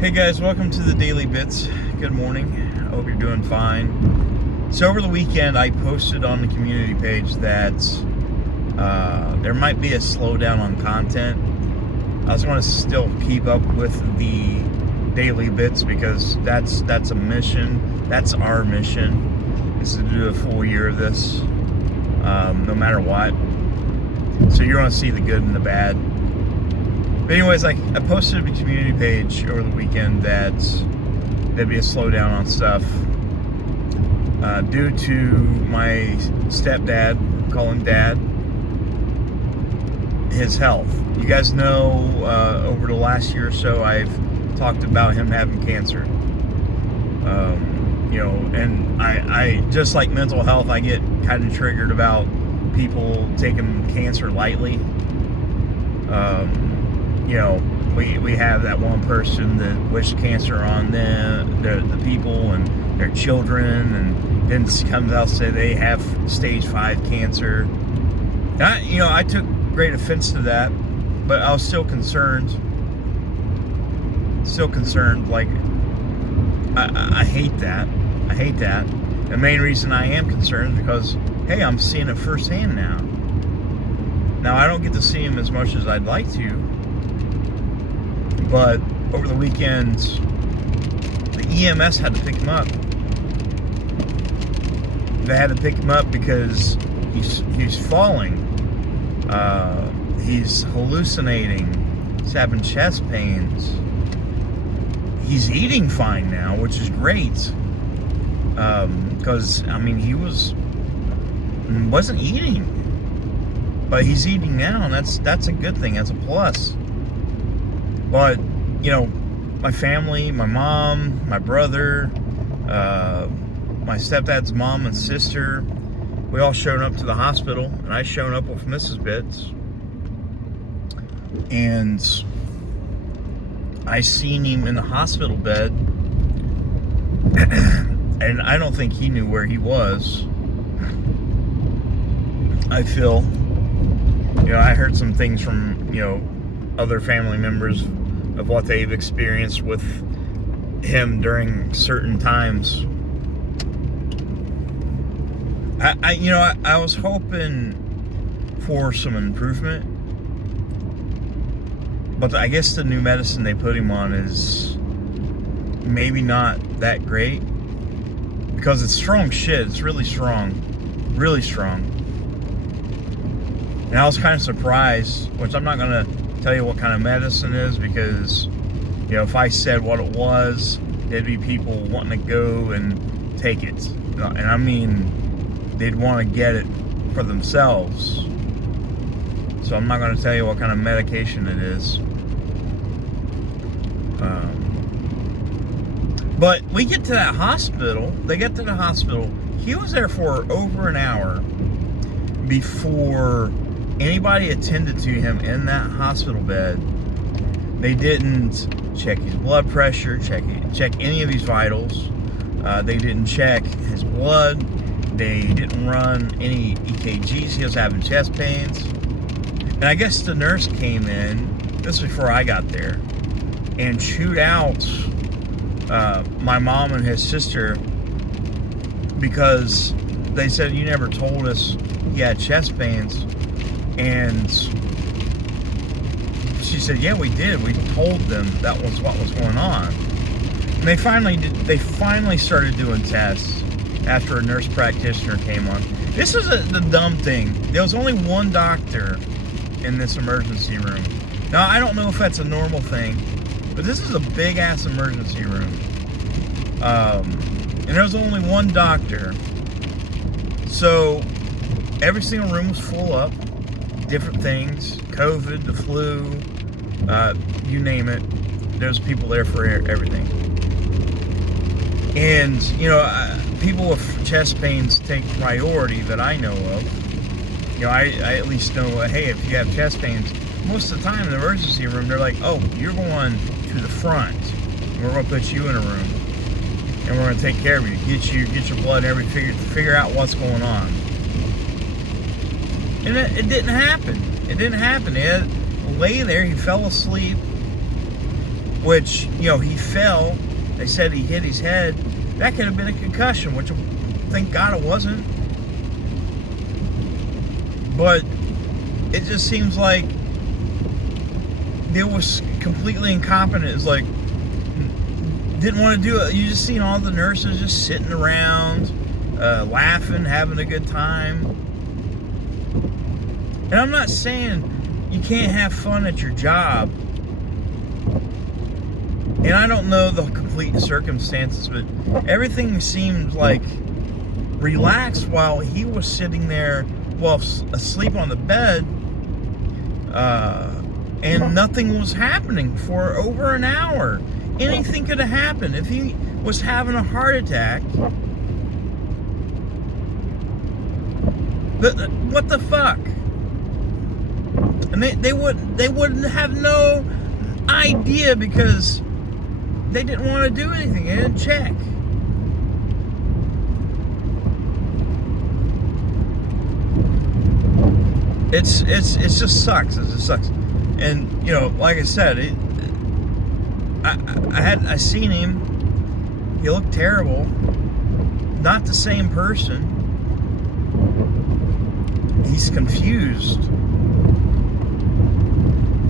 Hey guys, welcome to the Daily Bits. Good morning. I hope you're doing fine. So over the weekend, I posted on the community page that there might be a slowdown on content. I just want to still keep up with the Daily Bits because that's a mission. That's our mission, is to do a full year of this, no matter what. So you're going to see the good and the bad. But anyways, I posted a community page over the weekend that there'd be a slowdown on stuff due to my stepdad, call him Dad, his health. You guys know over the last year or so I've talked about him having cancer. And I just like mental health, I get kind of triggered about people taking cancer lightly. We have that one person that wished cancer on them, the people and their children, and then comes out and say they have stage 5 cancer. I took great offense to that, but I was still concerned. Like, I hate that. I hate that. The main reason I am concerned is because, hey, I'm seeing it firsthand now. Now, I don't get to see him as much as I'd like to, but over the weekend, the EMS had to pick him up. They had to pick him up because he's falling. He's hallucinating. He's having chest pains. He's eating fine now, which is great. Because he wasn't eating, but he's eating now, and that's a good thing. That's a plus. But my family, my mom, my brother, my stepdad's mom and sister, we all showed up to the hospital, and I showed up with Mrs. Bits, and I seen him in the hospital bed, and I don't think he knew where he was. I feel, I heard some things from, other family members of what they've experienced with him during certain times. I was hoping for some improvement, but I guess the new medicine they put him on is maybe not that great, because it's strong shit. It's really strong. And I was kind of surprised, which I'm not going to tell you what kind of medicine is, because, if I said what it was, there'd be people wanting to go and take it. And they'd want to get it for themselves. So I'm not going to tell you what kind of medication it is. But we get to that hospital. They get to the hospital. He was there for over an hour before anybody attended to him in that hospital bed. They didn't check his blood pressure, check any of his vitals. They didn't check his blood. They didn't run any EKGs. He was having chest pains. And I guess the nurse came in, this was before I got there, and chewed out my mom and his sister, because they said, you never told us he had chest pains. And she said, yeah, we did. We told them that was what was going on. And they finally started doing tests after a nurse practitioner came on. This is the dumb thing. There was only one doctor in this emergency room. Now, I don't know if that's a normal thing, but this is a big-ass emergency room. And there was only one doctor. So every single room was full up. Different things, COVID, the flu, you name it. There's people there for everything. And, people with chest pains take priority that I know of. I at least know, hey, if you have chest pains, most of the time in the emergency room, they're like, oh, you're going to the front. And we're going to put you in a room. And we're going to take care of you. Get your blood and everything, figure out what's going on. And it didn't happen. He lay there, he fell asleep. which, he fell. They said he hit his head. That could have been a concussion, which thank God it wasn't. But it just seems like they was completely incompetent. It's like, didn't want to do it. You just seen all the nurses just sitting around, laughing, having a good time. And I'm not saying you can't have fun at your job. And I don't know the complete circumstances, but everything seemed like relaxed while he was sitting there, asleep on the bed, and nothing was happening for over an hour. Anything could have happened. If he was having a heart attack, what the fuck? And they wouldn't have no idea because they didn't want to do anything. They didn't check. It just sucks. It just sucks. And like I said, I seen him. He looked terrible. Not the same person. He's confused.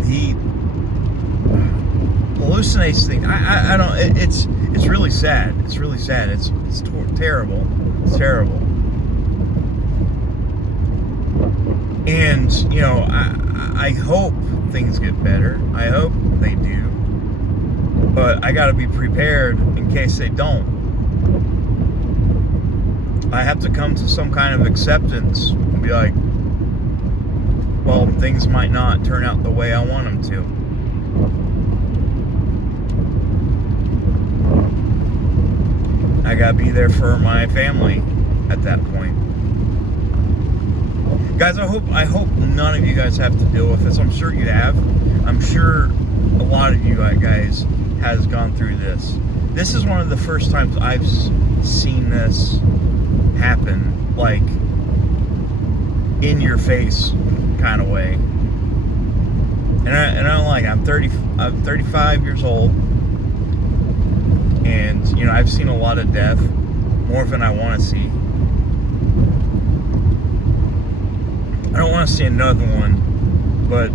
He hallucinates things. I don't. It's really sad. It's really sad. It's terrible. It's terrible. And I hope things get better. I hope they do. But I got to be prepared in case they don't. I have to come to some kind of acceptance and be like, well, things might not turn out the way I want them to. I gotta be there for my family at that point. Guys, I hope none of you guys have to deal with this. I'm sure you have. I'm sure a lot of you guys has gone through this. This is one of the first times I've seen this happen, like in your face kind of way. And I don't like it. I'm 35 years old, and I've seen a lot of death, more than I want to see. I don't want to see another one, but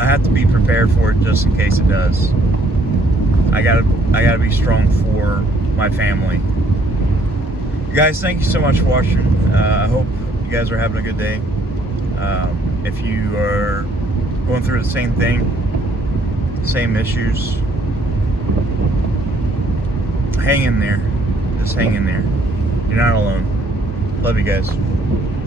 I have to be prepared for it just in case it does. I gotta be strong for my family. You guys, thank you so much for watching. I hope you guys are having a good day. If you are going through the same thing, same issues, hang in there. Just hang in there. You're not alone. Love you guys.